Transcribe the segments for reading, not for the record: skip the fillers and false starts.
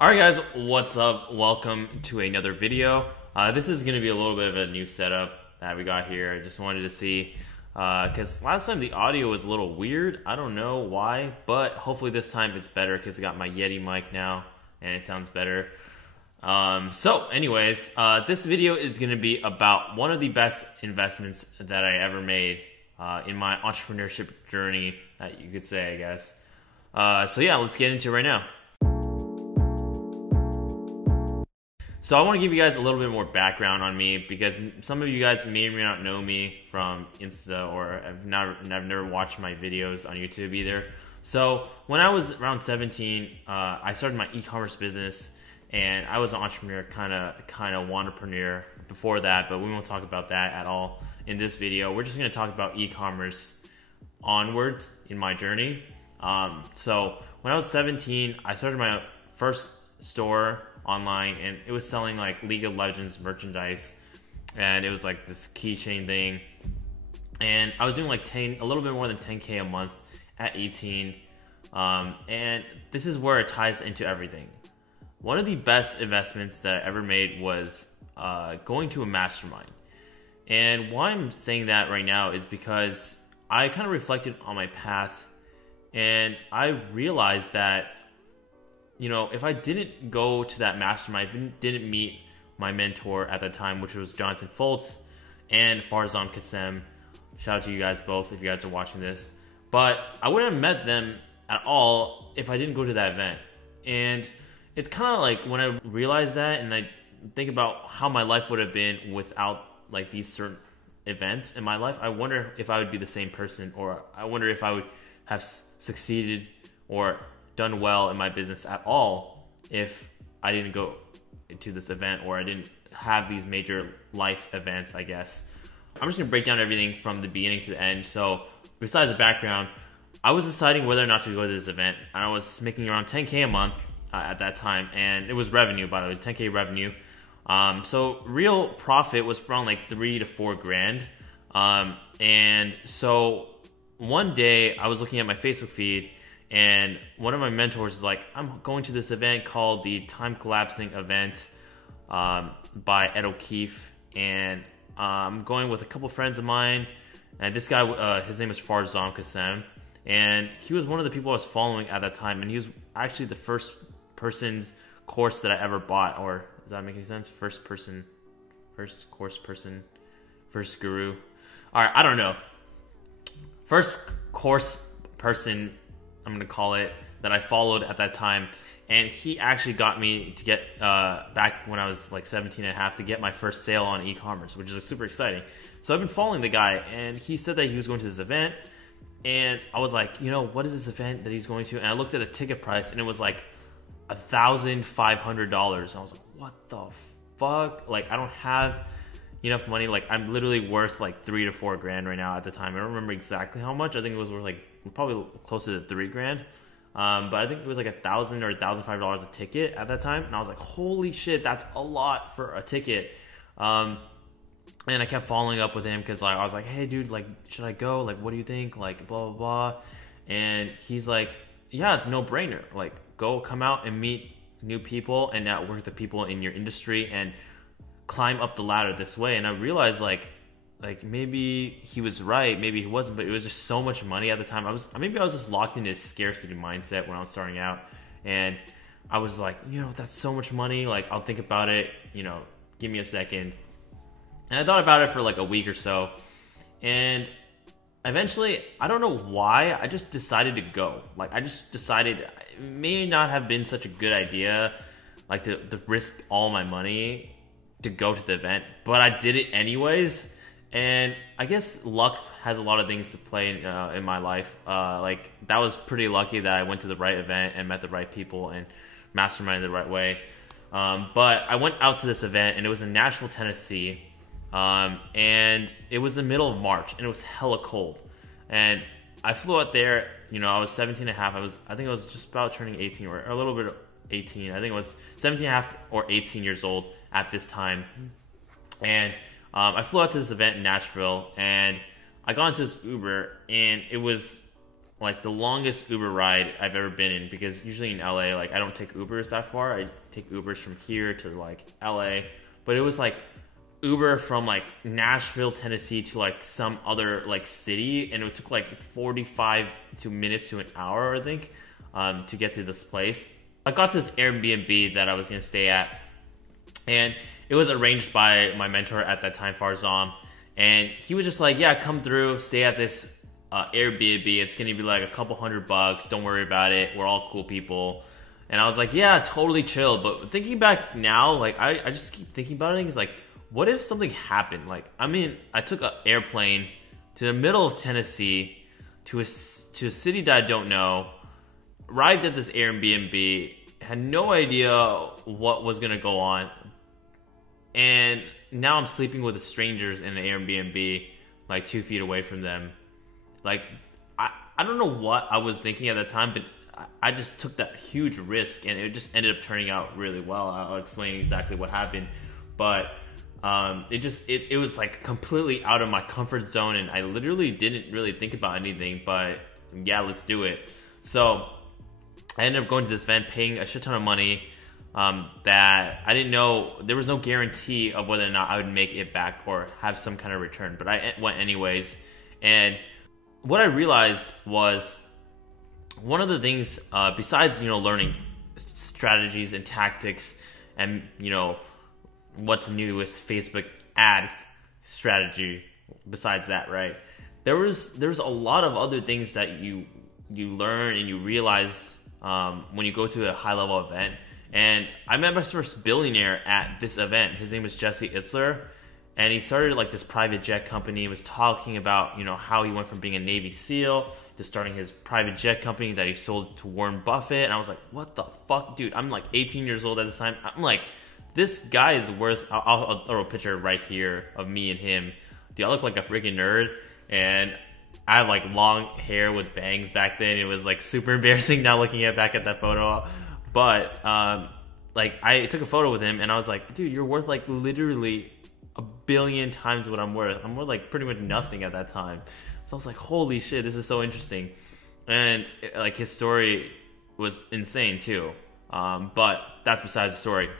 Alright guys, what's up? Welcome to another video. This is going to be a little bit of a new setup that we got here. I just wanted to see, because last time the audio was a little weird. I don't know why, but hopefully this time it's better because I got my Yeti mic now and it sounds better. So anyways, this video is going to be about one of the best investments that I ever made in my entrepreneurship journey, that you could say, I guess. So yeah, let's get into it right now. So I want to give you guys a little bit more background on me because some of you guys may or may not know me from Insta, or I've never watched my videos on YouTube either. So when I was around 17, I started my e-commerce business, and I was an entrepreneur, kind of wantrepreneur before that, but we won't talk about that at all in this video. We're just going to talk about e-commerce onwards in my journey. So when I was 17, I started my first store online, and it was selling like League of Legends merchandise, and it was like this keychain thing, and I was doing like a little bit more than 10K a month at 18. And this is where it ties into everything. One of the best investments that I ever made was going to a mastermind. And why I'm saying that right now is because I kind of reflected on my path, and I realized that, you know, if I didn't go to that mastermind, if I didn't meet my mentor at that time, which was Jonathan Foltz and Farzam Kassem, shout out to you guys both if you guys are watching this, but I wouldn't have met them at all if I didn't go to that event. And it's kind of like when I realize that and I think about how my life would have been without like these certain events in my life, I wonder if I would be the same person, or I wonder if I would have succeeded or done well in my business at all if I didn't go to this event, or I didn't have these major life events, I guess. I'm just gonna break down everything from the beginning to the end. So besides the background, I was deciding whether or not to go to this event. I was making around 10K a month at that time, and it was revenue, by the way, 10K revenue. So real profit was around like 3 to 4 grand. And so one day I was looking at my Facebook feed, and one of my mentors is like, I'm going to this event called the Time Collapsing Event by Ed O'Keefe, and I'm going with a couple friends of mine, and this guy, his name is Farzam Kassem, and he was one of the people I was following at that time, and he was actually the first person's course that I ever bought. Or does that make any sense? First course person, first guru. All right, I don't know. First course person, I'm gonna call it, that I followed at that time, and he actually got me to get back when I was like 17 and a half to get my first sale on e-commerce, which is super exciting. So I've been following the guy, and he said that he was going to this event, and I was like, you know, what is this event that he's going to? And I looked at the ticket price, and it was like $1,500. I was like, what the fuck? Like, I don't have enough money. Like, I'm literally worth like 3 to 4 grand right now at the time. I don't remember exactly how much. I think it was worth like probably closer to 3 grand. But I think it was like $1,000 or $1,500 a ticket at that time. And I was like, holy shit, that's a lot for a ticket. And I kept following up with him because like, I was like, hey dude, like, should I go? Like, what do you think? Like, blah, blah, blah. And he's like, yeah, it's a no-brainer. Like, go, come out and meet new people and network with the people in your industry and climb up the ladder this way. And I realized like maybe he was right, maybe he wasn't, but it was just so much money at the time. Maybe I was just locked into this scarcity mindset when I was starting out, and I was like, you know, that's so much money, like, I'll think about it, you know, give me a second. And I thought about it for like a week or so, and eventually, I don't know why, I just decided to go. Like, I just decided it may not have been such a good idea, like to risk all my money to go to the event, but I did it anyways. And I guess luck has a lot of things to play in my life. Like, that was pretty lucky that I went to the right event and met the right people and masterminded the right way. But I went out to this event, and it was in Nashville, Tennessee. And it was the middle of March, and it was hella cold. And I flew out there, you know, I was 17 and a half. I think I was just about turning 18, or a little bit of 18. I think it was 17 and a half or 18 years old at this time. And I flew out to this event in Nashville, and I got into this Uber, and it was like the longest Uber ride I've ever been in, because usually in LA, like I don't take Ubers that far. I take Ubers from here to like LA, but it was like Uber from like Nashville, Tennessee to like some other like city, and it took like 45 minutes to an hour, I think, to get to this place. I got to this Airbnb that I was gonna stay at, and it was arranged by my mentor at that time, Farzam, and he was just like, yeah, come through, stay at this Airbnb. It's gonna be like a couple $100. Don't worry about it. We're all cool people. And I was like, yeah, totally chill. But thinking back now, like I just keep thinking about it. It's like, what if something happened? Like, I mean, I took an airplane to the middle of Tennessee to a city that I don't know, arrived at this Airbnb, had no idea what was gonna go on, and now I'm sleeping with the strangers in an Airbnb, like 2 feet away from them. Like, I don't know what I was thinking at the time, but I just took that huge risk, and it just ended up turning out really well. I'll explain exactly what happened, but it was like completely out of my comfort zone, and I literally didn't really think about anything, but yeah, let's do it. So I ended up going to this event, paying a shit ton of money that I didn't know. There was no guarantee of whether or not I would make it back or have some kind of return, but I went anyways. And what I realized was, one of the things, besides, learning strategies and tactics and, what's new is Facebook ad strategy, besides that, right? There's a lot of other things that you learn and you realize when you go to a high-level event. And I met my first billionaire at this event. His name was Jesse Itzler. And he started like this private jet company. He was talking about, how he went from being a Navy SEAL to starting his private jet company that he sold to Warren Buffett. And I was like, what the fuck, dude? I'm like 18 years old at this time. I'm like, this guy is worth, I'll throw a picture right here of me and him. Dude, I look like a freaking nerd. And I had like long hair with bangs back then. It was like super embarrassing now looking back at that photo. But like I took a photo with him and I was like, dude, you're worth like literally a billion times what I'm worth. I'm worth like pretty much nothing at that time. So I was like, holy shit, this is so interesting. And like his story was insane too. But that's besides the story.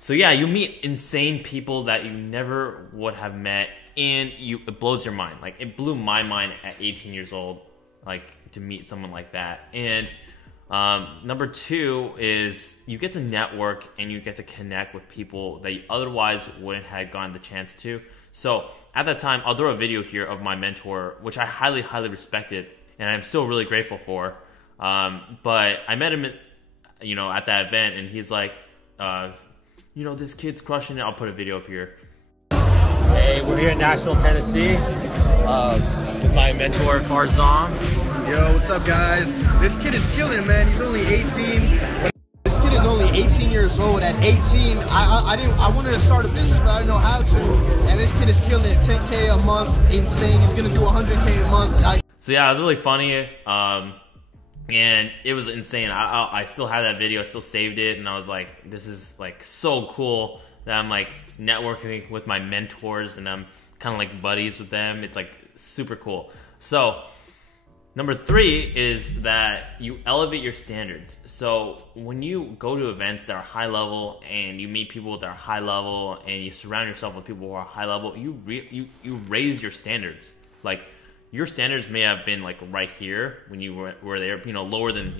So yeah, you meet insane people that you never would have met, and it blows your mind. Like, it blew my mind at 18 years old, like, to meet someone like that. And number two is you get to network and you get to connect with people that you otherwise wouldn't have gotten the chance to. So at that time, I'll throw a video here of my mentor, which I highly, highly respected, and I'm still really grateful for. But I met him at that event, and he's like, this kid's crushing it. I'll put a video up here. Hey, we're here in Nashville, Tennessee, with my mentor, Farzam. Yo, what's up, guys? This kid is killing it, man. He's only 18. This kid is only 18 years old. At 18, I wanted to start a business, but I didn't know how to. And this kid is killing it. 10K a month, insane. He's gonna do 100K a month. So yeah, it was really funny. And it was insane. I still have that video, I still saved it, and I was like, this is like so cool that I'm like networking with my mentors and I'm kind of like buddies with them. It's like super cool. So number three is that you elevate your standards. So when you go to events that are high level and you meet people that are high level and you surround yourself with people who are high level, you raise your standards. Like, your standards may have been like right here when you were there, lower than,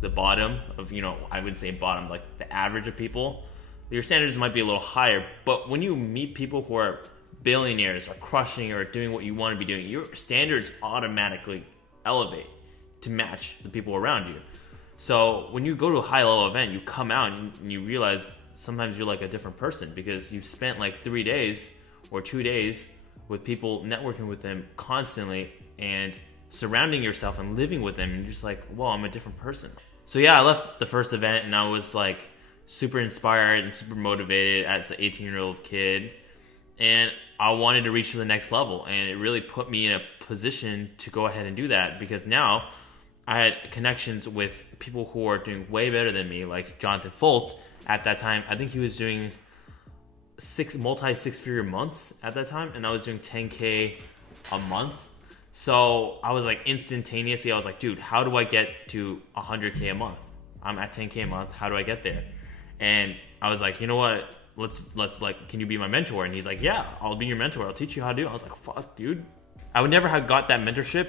the bottom of, I would say bottom, like the average of people. Your standards might be a little higher, but when you meet people who are billionaires or crushing or doing what you want to be doing, your standards automatically elevate to match the people around you. So when you go to a high level event, you come out and you realize sometimes you're like a different person because you spent like 3 days or 2 days with people, networking with them constantly and surrounding yourself and living with them, and you're just like, whoa, I'm a different person. So yeah, I left the first event and I was like super inspired and super motivated as an 18-year-old kid, and I wanted to reach to the next level, and it really put me in a position to go ahead and do that, because now I had connections with people who are doing way better than me, like Jonathan Foltz. At that time, I think he was doing multi-six-figure months at that time, and I was doing 10K a month. So I was like, instantaneously, I was like, dude, how do I get to 100K a month? I'm at 10K a month. How do I get there? And I was like, you know what? Let's like, can you be my mentor? And he's like, yeah, I'll be your mentor. I'll teach you how to do it. I was like, fuck, dude. I would never have got that mentorship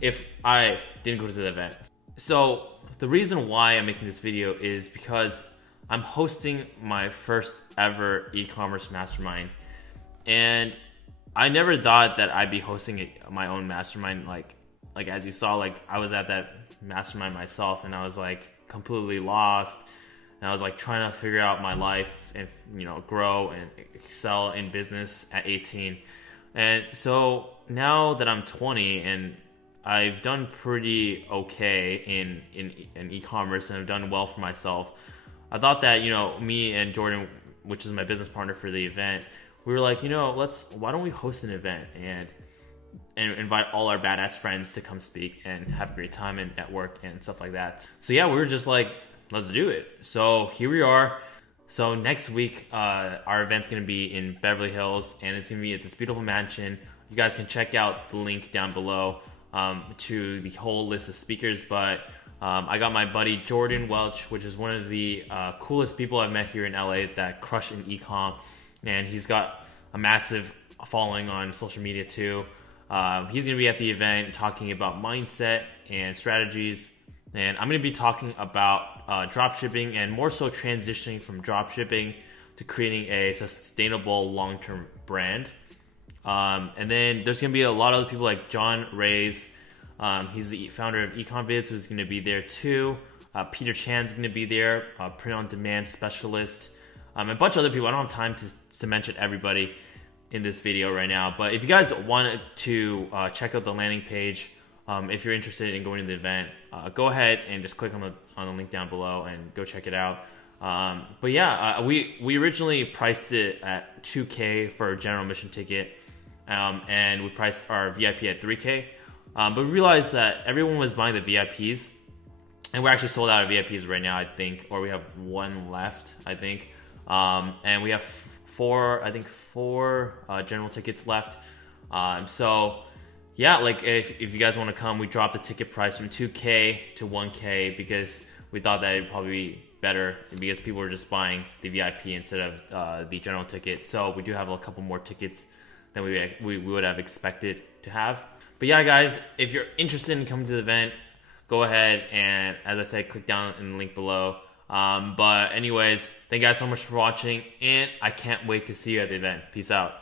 if I didn't go to the event. So the reason why I'm making this video is because I'm hosting my first ever e-commerce mastermind. And I never thought that I'd be hosting my own mastermind. Like as you saw, like I was at that mastermind myself, and I was like completely lost. And I was like trying to figure out my life and, you know, grow and excel in business at 18. And so now that I'm 20 and I've done pretty okay in e-commerce and I've done well for myself, I thought that, you know, me and Jordan, which is my business partner for the event, we were like, you know, why don't we host an event and invite all our badass friends to come speak and have a great time and network and stuff like that. So yeah, we were just like, let's do it. So here we are. So next week, our event's gonna be in Beverly Hills, and it's gonna be at this beautiful mansion. You guys can check out the link down below to the whole list of speakers. But I got my buddy Jordan Welch, which is one of the coolest people I've met here in LA that crush in e-com, and he's got a massive following on social media too. He's gonna be at the event talking about mindset and strategies. And I'm going to be talking about dropshipping, and more so transitioning from dropshipping to creating a sustainable long-term brand. And then there's going to be a lot of other people like John Reyes. He's the founder of eCommerce, who's going to be there too. Peter Chan's going to be there, print-on-demand specialist. A bunch of other people. I don't have time to mention everybody in this video right now. But if you guys wanted to check out the landing page, if you're interested in going to the event, go ahead and just click on the link down below and go check it out. But yeah, we originally priced it at $2K for a general admission ticket, and we priced our VIP at $3K. But we realized that everyone was buying the VIPs, and we're actually sold out of VIPs right now, I think, or we have one left, I think. And we have four general tickets left. So yeah, like if you guys want to come, we dropped the ticket price from 2K to 1K because we thought that it'd probably be better because people were just buying the VIP instead of the general ticket. So we do have a couple more tickets than we would have expected to have. But yeah, guys, if you're interested in coming to the event, go ahead and, as I said, click down in the link below. But anyways, thank you guys so much for watching, and I can't wait to see you at the event. Peace out.